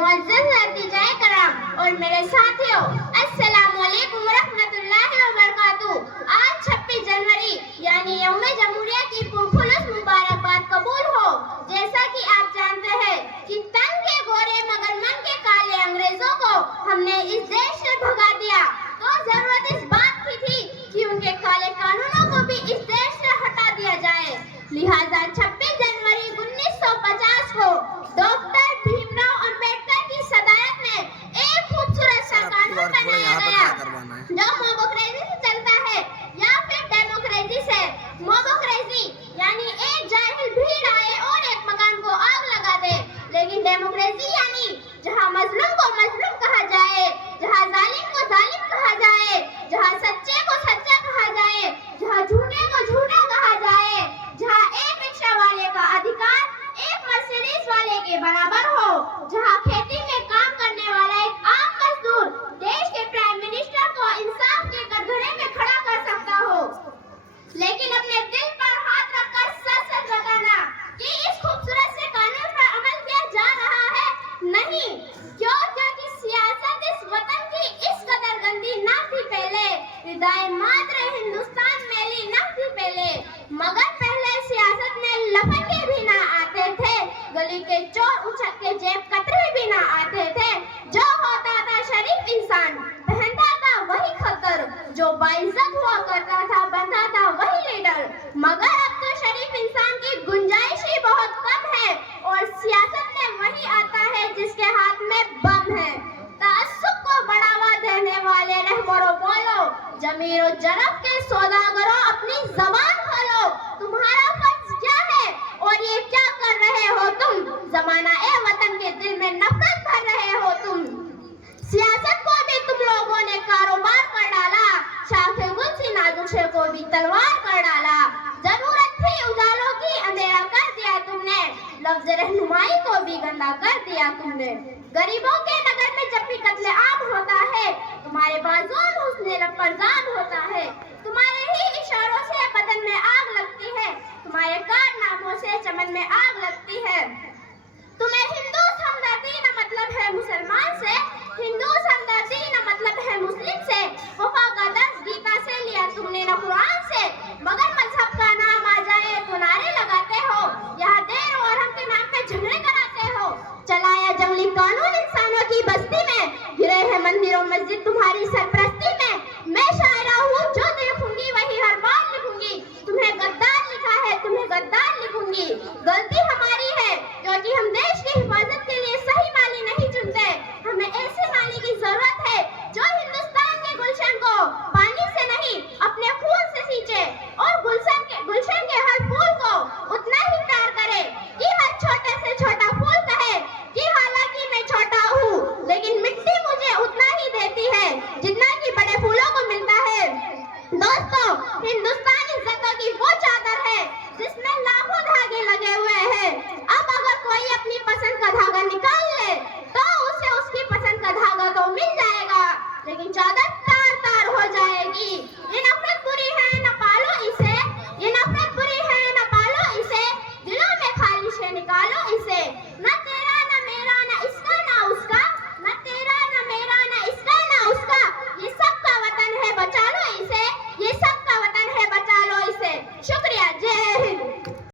मुअज़्ज़ज़ नतीजाए कराम और मेरे साथियों, अस्सलाम वालेकुम रहमतुल्लाहि व बरकातुहू। आज 26 जनवरी यानी यौम जमहूरिया की पुरखुलूस मुबारकबाद कबूल हो। जैसा कि आप जानते हैं कि तन के गोरे मगर मन के काले अंग्रेजों को हमने इस देश से भगा दिया, तो जरूरत इस बात की थी कि उनके काले कानूनों को भी इस देश से हटा दिया जाए। लिहाजा 26 जनवरी 1950 को डॉक्टर भीमराव अंबेडकर की सदारत में एक खूबसूरत सा कानून बनाया गया जो मोबोक्रेसी से चलता है या फिर डेमोक्रेसी से। मोबोक्रेसी यानी एक जाहिल भीड़ आए और एक मकान को आग लगा दे, लेकिन डेमोक्रेसी यानी जहां मजलूम को मजलूम कहा जाए, जहां जालिम को जालिम कहा जाए, जहां सच्चे को सच्चा कहा जाए, जहां झूठे को झूठा कहा जाए, जहां एक रिक्शा वाले का अधिकार एक मर्सिडीज वाले के बराबर हो, जहां खेती में काम करने वाला एक आम मजदूर देश के प्राइम मिनिस्टर को इंसाफ के कटघरे में खड़ा कर सकता हो। लेकिन अपने दिल पर हाथ रखकर सच सच बताना कि इस खूबसूरत से कानून पर अमल किया जा रहा है? नहीं। क्यों? क्योंकि सियासत इस वतन की इस कदर गंदी ना थी पहले, हृदय मात्र हिंदुस्तान मेली ना थी पहले। मगर पहले सियासत में लफंगे भी ना आते थे, गली के चोर उछक के जेब कतरे भी ना आते थे। जो होता था शरीफ इंसान पहनता था वही खद्दर, जो बाइज्जत हुआ करता था बनता था वही लीडर। मगर अब तो शरीफ इंसान की गुंजाइश ही बहुत कम है और सियासत में वही आता है जिसके हाथ में बम है। तासुब को बढ़ावा देने वाले रहबरों बोलो, जमीर और जरफ के सौदागरों अपनी जबान खोलो। तुम्हारा फर्ज क्या है और ये क्या कर रहे हो तुम? जमाना ए वतन के दिल में नफरत भर रहे हो तुम। सियासत को भी तुम लोगों ने कारोबार कर डाला, शाखे गुल सी नाजुशे को भी तलवार कर डाला। जरूरत थी उजालों की, अंधेरा कर दिया तुमने, लफ्ज रहनुमाई को भी गंदा कर दिया तुमने। गरीबों के नगर में जब भी कत्ले आम होता है, तुम्हारे बाजुओं में हुस्ने लबरजान होता है, तुम्हारे ही इशारों से बदन में आग लगती है, तुम्हारे कारनामों से चमन में आग लगती है। तुम्हें हिंदू हमदर्दी न मतलब है मुसलमान से, हिंदू हमदर्दी न मतलब है मुस्लिम से। वफा का दर्स गीता से लिया तुमने न कुरान से, मगर मजहब का नाम आ जाए तो नारे लगाते हो, यहाँ देर और हम के नाम पे झगड़े कराते हो। चलाया जंगली कानून इंसानों की बस्ती में, गिरे हैं मंदिरों मस्जिद तुम्हारी सरपरस्ती में। मैं शायरा हूँ जो देखूंगी वही हर बार लिखूंगी, तुम्हें गद्दार लिखा है तुम्हें गद्दार लिखूंगी। गलती